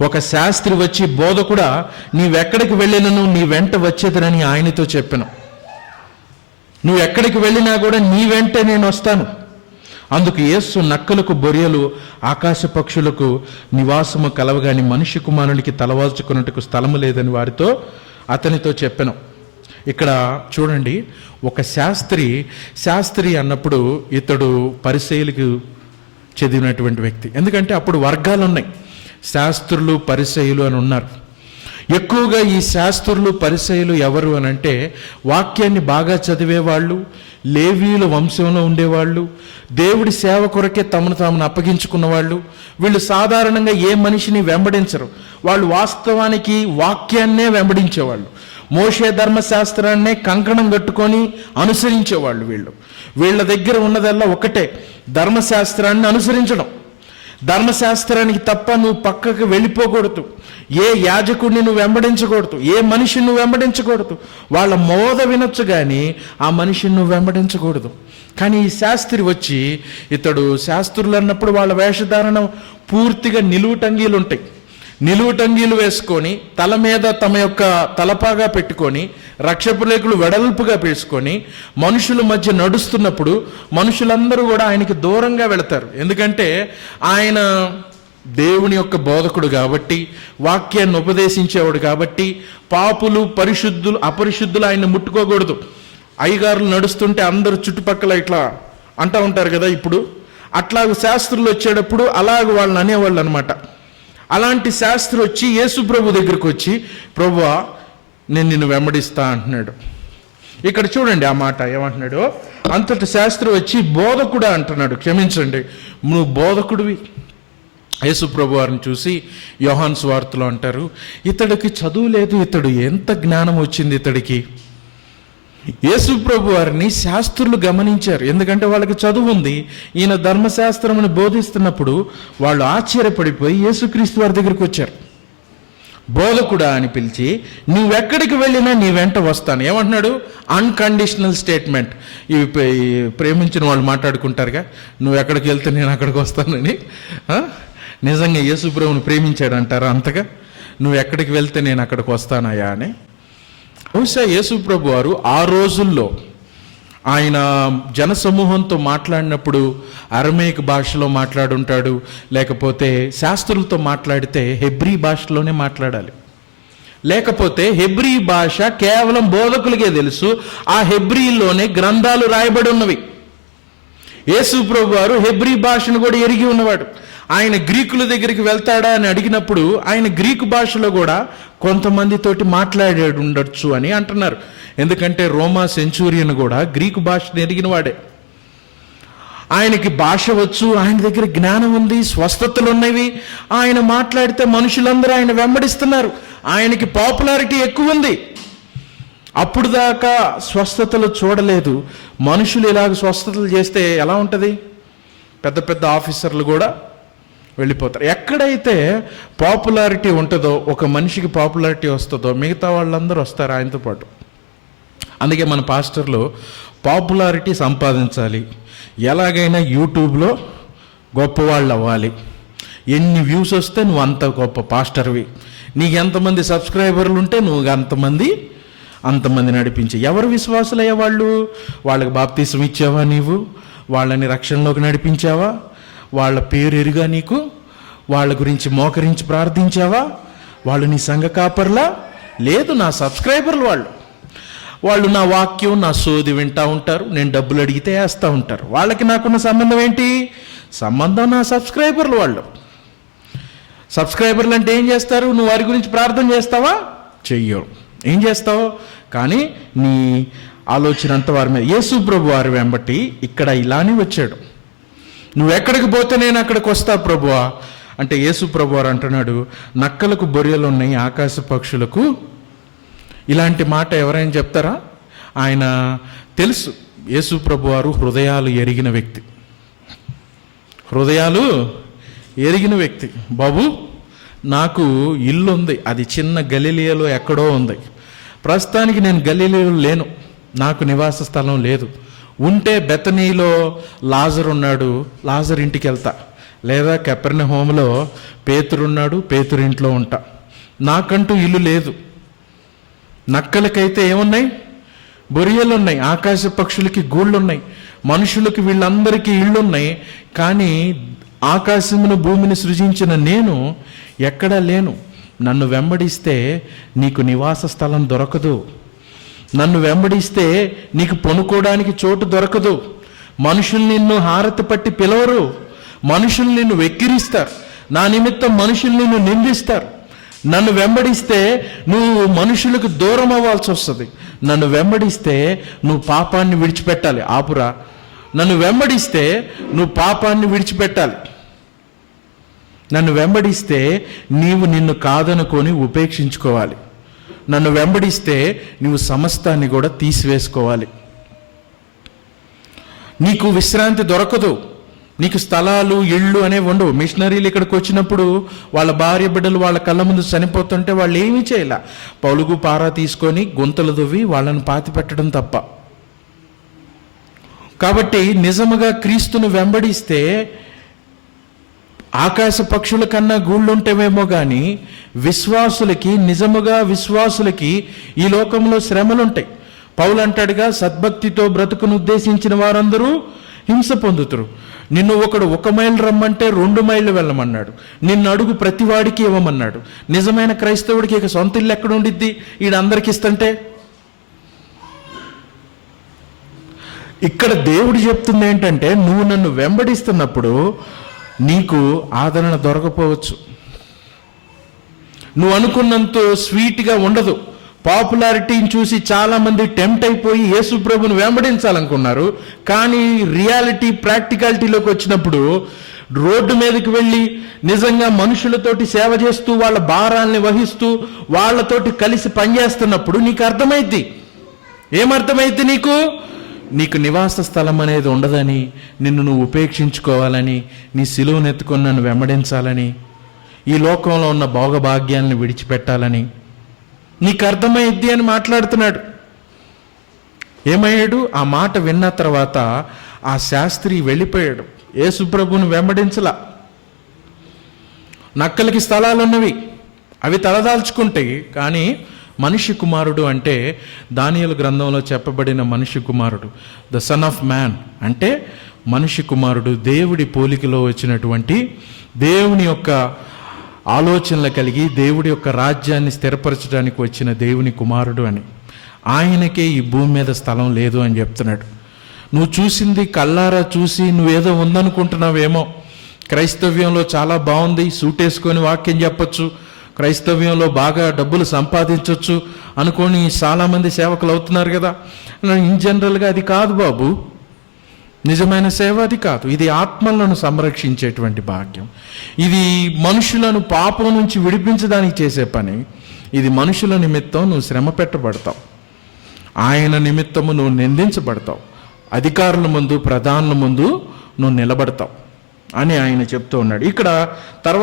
ఒక శాస్త్రి వచ్చి బోధ కూడా నీవెక్కడికి వెళ్ళినను నీ వెంట వచ్చేదనని ఆయనతో చెప్పాను. నువ్వు ఎక్కడికి వెళ్ళినా కూడా నీ వెంటే నేను వస్తాను. అందుకు యేసు నక్కలకు బొరియలు ఆకాశ పక్షులకు నివాసము కలవగాని మనిషి కుమారునికి తలవాల్చుకున్నట్టుకు స్థలము లేదని వారితో అతనితో చెప్పాను. ఇక్కడ చూడండి ఒక శాస్త్రి శాస్త్రి అన్నప్పుడు ఇతడు పరిశైలికి చదివినటువంటి వ్యక్తి. ఎందుకంటే అప్పుడు వర్గాలు ఉన్నాయి శాస్త్రులు పరిసయులు అని ఉన్నారు. ఎక్కువగా ఈ శాస్త్రులు పరిసయులు ఎవరు అని అంటే వాక్యాన్ని బాగా చదివేవాళ్ళు లేవీయుల వంశంలో ఉండేవాళ్ళు దేవుడి సేవ కొరకే తమను తామును అప్పగించుకున్న వాళ్ళు వీళ్ళు సాధారణంగా ఏ మనిషిని వెంబడించరు. వాళ్ళు వాస్తవానికి వాక్యాన్నే వెంబడించేవాళ్ళు. మోషే ధర్మశాస్త్రాన్నే కంకణం కట్టుకొని అనుసరించేవాళ్ళు వీళ్ళు. వీళ్ళ దగ్గర ఉన్నదల్లా ఒకటే ధర్మశాస్త్రాన్ని అనుసరించడం. ధర్మశాస్త్రానికి తప్ప నువ్వు పక్కకు వెళ్ళిపోకూడదు. ఏ యాజకుడిని నువ్వు వెంబడించకూడదు. ఏ మనిషిని నువ్వు వెంబడించకూడదు. వాళ్ళ మోద వినొచ్చు కానీ ఆ మనిషిని నువ్వు వెంబడించకూడదు. కానీ ఈ శాస్త్రి వచ్చి ఇతడు శాస్త్రులు అన్నప్పుడు వాళ్ళ వేషధారణ పూర్తిగా నిలువుటంగీలు ఉంటాయి నిలువుటంగీలు వేసుకొని తల మీద తమ యొక్క తలపాగా పెట్టుకొని రక్షపులేకులు వెడల్పుగా పేసుకొని మనుషుల మధ్య నడుస్తున్నప్పుడు మనుషులందరూ కూడా ఆయనకి దూరంగా వెళతారు. ఎందుకంటే ఆయన దేవుని యొక్క బోధకుడు కాబట్టి వాక్యాన్ని ఉపదేశించేవాడు కాబట్టి పాపులు పరిశుద్ధులు అపరిశుద్ధులు ఆయన ముట్టుకోకూడదు. అయ్యగారులు నడుస్తుంటే అందరూ చుట్టుపక్కల ఇట్లా అంటూ ఉంటారు కదా ఇప్పుడు. అట్లాగ శాస్త్రులు వచ్చేటప్పుడు అలాగ వాళ్ళని అనేవాళ్ళు అనమాట అలాంటి శాస్త్రి వచ్చి యేసు ప్రభు దగ్గరికి వచ్చి ప్రభువా నేను నిన్ను వెంబడిస్తా అంటున్నాడు. ఇక్కడ చూడండి ఆ మాట ఏమంటున్నాడు? అంతటి శాస్త్రి వచ్చి బోధకుడు అంటున్నాడు. క్షమించండి. నువ్వు బోధకుడివి. యేసు ప్రభు వారిని చూసి యోహాన్ స్వార్తలో అంటారు ఇతడికి చదువు లేదు ఇతడు ఎంత జ్ఞానం వచ్చింది ఇతడికి? యేసుప్రభు వారిని శాస్త్రులు గమనించారు. ఎందుకంటే వాళ్ళకి చదువు ఉంది. ఈయన ధర్మశాస్త్రమును బోధిస్తున్నప్పుడు వాళ్ళు ఆశ్చర్యపడిపోయి యేసుక్రీస్తు వారి దగ్గరికి వచ్చారు. బోధకుడా అని పిలిచి నువ్వెక్కడికి వెళ్ళినా నీ వెంట వస్తాను. ఏమంటున్నాడు? అన్కండిషనల్ స్టేట్మెంట్ ఇవి ఈ ప్రేమించిన వాళ్ళు మాట్లాడుకుంటారుగా నువ్వు ఎక్కడికి వెళ్తే నేను అక్కడికి వస్తానని. నిజంగా యేసుప్రభుని ప్రేమించాడు అంటారా అంతగా? నువ్వు ఎక్కడికి వెళ్తే నేను అక్కడికి వస్తానయ్యా అని. బహుశా యేసుప్రభు వారు ఆ రోజుల్లో ఆయన జనసమూహంతో మాట్లాడినప్పుడు అరమేక్ భాషలో మాట్లాడుంటాడు లేకపోతే శాస్త్రులతో మాట్లాడితే హెబ్రీ భాషలోనే మాట్లాడాలి. లేకపోతే హెబ్రీ భాష కేవలం బోధకులకే తెలుసు ఆ హెబ్రీలోనే గ్రంథాలు రాయబడి ఉన్నవి. యేసు ప్రభు వారు హెబ్రీ భాషను కూడా ఎరిగి ఉన్నవాడు. ఆయన గ్రీకుల దగ్గరికి వెళ్తాడా అని అడిగినప్పుడు ఆయన గ్రీకు భాషలో కూడా కొంతమందితోటి మాట్లాడాడు ఉండొచ్చు అని అంటున్నారు. ఎందుకంటే రోమా సెంచూరియన్ కూడా గ్రీకు భాషను ఎరిగిన వాడే. ఆయనకి భాష వచ్చు ఆయన దగ్గర జ్ఞానం ఉంది స్వస్థతలు ఉన్నవి. ఆయన మాట్లాడితే మనుషులందరూ ఆయన వెంబడిస్తున్నారు. ఆయనకి పాపులారిటీ ఎక్కువ ఉంది. అప్పుడు దాకా స్వస్థతలు చూడలేదు. మనుషులు ఇలాగ స్వస్థతలు చేస్తే ఎలా ఉంటుంది? పెద్ద పెద్ద ఆఫీసర్లు కూడా వెళ్ళిపోతారు. ఎక్కడైతే పాపులారిటీ ఉంటుందో ఒక మనిషికి పాపులారిటీ వస్తుందో మిగతా వాళ్ళందరూ వస్తారు ఆయనతో పాటు. అందుకే మన పాస్టర్లు పాపులారిటీ సంపాదించాలి. ఎలాగైనా యూట్యూబ్లో గొప్పవాళ్ళు అవ్వాలి. ఎన్ని వ్యూస్ వస్తే నువ్వు అంత గొప్ప పాస్టర్వి. నీకు ఎంతమంది సబ్స్క్రైబర్లు ఉంటే నువ్వు అంతమంది అంతమంది నడిపించే ఎవరు విశ్వాసులయ్యే వాళ్ళు? వాళ్ళకి బాప్తీసం ఇచ్చావా నీవు? వాళ్ళని రక్షణలోకి నడిపించావా? వాళ్ళ పేరు ఎరుగా నీకు? వాళ్ళ గురించి మోకరించి ప్రార్థించావా? వాళ్ళు నీ సంఘ కాపర్లా? లేదు నా సబ్స్క్రైబర్లు వాళ్ళు. వాళ్ళు నా వాక్యం నా సోది వింటా ఉంటారు. నేను డబ్బులు అడిగితే వేస్తూ ఉంటారు. వాళ్ళకి నాకున్న సంబంధం ఏంటి? సంబంధం నా సబ్స్క్రైబర్లు వాళ్ళు. సబ్స్క్రైబర్లు అంటే ఏం చేస్తారు? నువ్వు వారి గురించి ప్రార్థన చేస్తావా? చెయ్యవు ఏం చేస్తావు? కానీ నీ ఆలోచన అంత వారి మీద. యేసు ప్రభు వారి వెంబట్టి ఇక్కడ ఇలానే వచ్చాడు. నువ్వు ఎక్కడికి పోతే నేను అక్కడికి వస్తా ప్రభువా? అంటే యేసు ప్రభు వారు అంటున్నాడు నక్కలకు బొరియలు ఉన్నాయి ఆకాశ పక్షులకు. ఇలాంటి మాట ఎవరైనా చెప్తారా? ఆయన తెలుసు యేసు ప్రభు వారు హృదయాలు ఎరిగిన వ్యక్తి. హృదయాలు ఎరిగిన వ్యక్తి. బాబు నాకు ఇల్లు ఉంది అది చిన్న గలిలియలో ఎక్కడో ఉంది. ప్రస్తుతానికి నేను గల్లీలో లేను. నాకు నివాస స్థలం లేదు. ఉంటే బెతనీలో లాజర్ ఉన్నాడు. లాజర్ ఇంటికి వెళ్తా లేదా కెపర్న హోమ్లో పేతురున్నాడు. పేతురు ఇంట్లో ఉంటా. నాకంటూ ఇల్లు లేదు. నక్కలకైతే ఏమున్నాయి? బొరియలు ఉన్నాయి ఆకాశ పక్షులకి గూళ్ళు ఉన్నాయి మనుషులకి వీళ్ళందరికీ ఇళ్ళు ఉన్నాయి కానీ ఆకాశమును భూమిని సృజించిన నేను ఎక్కడా లేను. నన్ను వెంబడిస్తే నీకు నివాస స్థలం దొరకదు. నన్ను వెంబడిస్తే నీకు పొనుకోవడానికి చోటు దొరకదు. మనుషులు నిన్ను హారతి పట్టి పిలవరు. మనుషులు నిన్ను వెక్కిరిస్తారు. నా నిమిత్తం మనుషులు నిన్ను నిందిస్తారు. నన్ను వెంబడిస్తే నువ్వు మనుషులకు దూరం అవ్వాల్సి వస్తుంది. నన్ను వెంబడిస్తే నువ్వు పాపాన్ని విడిచిపెట్టాలి. ఆపురా. నన్ను వెంబడిస్తే నువ్వు పాపాన్ని విడిచిపెట్టాలి. నన్ను వెంబడిస్తే నీవు నిన్ను కాదనుకొని ఉపేక్షించుకోవాలి. నన్ను వెంబడిస్తే నీవు సమస్తాన్ని కూడా తీసివేసుకోవాలి. నీకు విశ్రాంతి దొరకదు. నీకు స్థలాలు ఇళ్ళు అనేవి ఉండవు. మిషనరీలు ఇక్కడికి వచ్చినప్పుడు వాళ్ళ భార్య బిడ్డలు వాళ్ళ కళ్ళ ముందు చనిపోతుంటే వాళ్ళు ఏమీ చేయలే. పలుగు పారా తీసుకొని గుంతలు దువ్వి వాళ్ళని పాతి పెట్టడం తప్ప. కాబట్టి నిజముగా క్రీస్తును వెంబడిస్తే ఆకాశ పక్షుల కన్నా గూళ్ళుంటేవేమో కానీ విశ్వాసులకి నిజముగా విశ్వాసులకి ఈ లోకంలో శ్రమలుంటాయి. పౌలు అంటాడుగా సద్భక్తితో బ్రతుకును ఉద్దేశించిన వారందరూ హింస పొందుతురు. నిన్ను ఒకడు ఒక మైలు రమ్మంటే రెండు మైళ్ళు వెళ్ళమన్నాడు. నిన్ను అడుగు ప్రతివాడికి ఇవ్వమన్నాడు. నిజమైన క్రైస్తవుడికి ఇక సొంత ఇల్లు ఎక్కడ ఉండిద్ది ఈడందరికి ఇస్తుంటే? ఇక్కడ దేవుడు చెప్తుంది ఏంటంటే నువ్వు నన్ను వెంబడిస్తున్నప్పుడు నీకు ఆదరణ దొరకపోవచ్చు. నువ్వు అనుకున్నంత స్వీట్గా ఉండదు. పాపులారిటీని చూసి చాలామంది టెంప్ట్ అయిపోయి యేసు ప్రభుని వెంబడించాలనుకున్నారు. కానీ రియాలిటీ ప్రాక్టికాలిటీలోకి వచ్చినప్పుడు రోడ్డు మీదకి వెళ్ళి నిజంగా మనుషులతోటి సేవ చేస్తూ వాళ్ళ భారాల్ని వహిస్తూ వాళ్ళతోటి కలిసి పనిచేస్తున్నప్పుడు నీకు అర్థమైద్ది. ఏమర్థమైద్ది నీకు? నీకు నివాస స్థలం అనేది ఉండదని నిన్ను నువ్వు ఉపేక్షించుకోవాలని నీ సిలువనెత్తుకొని నన్ను వెంబడించాలని ఈ లోకంలో ఉన్న భోగభాగ్యాలను విడిచిపెట్టాలని. నీకు అర్థమైద్ది అని మాట్లాడుతున్నాడు. ఏమయ్యాడు? ఆ మాట విన్న తర్వాత ఆ శాస్త్రి వెళ్ళిపోయాడు. యేసుప్రభుని వెంబడించలా. నక్కలకి స్థలాలు ఉన్నవి అవి తలదాల్చుకుంటాయి. కానీ మనిషి కుమారుడు అంటే దానియలు గ్రంథంలో చెప్పబడిన మనిషి కుమారుడు. ద సన్ ఆఫ్ మ్యాన్ అంటే మనిషి కుమారుడు దేవుడి పోలికలో వచ్చినటువంటి దేవుని యొక్క ఆలోచనలు కలిగి దేవుడి యొక్క రాజ్యాన్ని స్థిరపరచడానికి వచ్చిన దేవుని కుమారుడు అని. ఆయనకే ఈ భూమి మీద స్థలం లేదు అని చెప్తున్నాడు. నువ్వు చూసింది కల్లారా చూసి నువ్వేదో ఉందనుకుంటున్నావేమో. క్రైస్తవ్యంలో చాలా బాగుంది సూట్ వేసుకొని వాక్యం చెప్పొచ్చు. క్రైస్తవ్యంలో బాగా డబ్బులు సంపాదించవచ్చు అనుకొని చాలామంది సేవకులు అవుతున్నారు కదా. ఇన్ జనరల్గా అది కాదు బాబు. నిజమైన సేవ అది కాదు. ఇది ఆత్మలను సంరక్షించేటువంటి భాగ్యం. ఇది మనుషులను పాపం నుంచి విడిపించడానికి చేసే పని. ఇది మనుషుల నిమిత్తం నువ్వు శ్రమ పెట్టబడతావు. ఆయన నిమిత్తము నువ్వు నిందించబడతావు. అధికారుల ముందు ప్రధానుల ముందు నువ్వు నిలబడతావు అని ఆయన చెప్తూ ఉన్నాడు. ఇక్కడ తర్వాత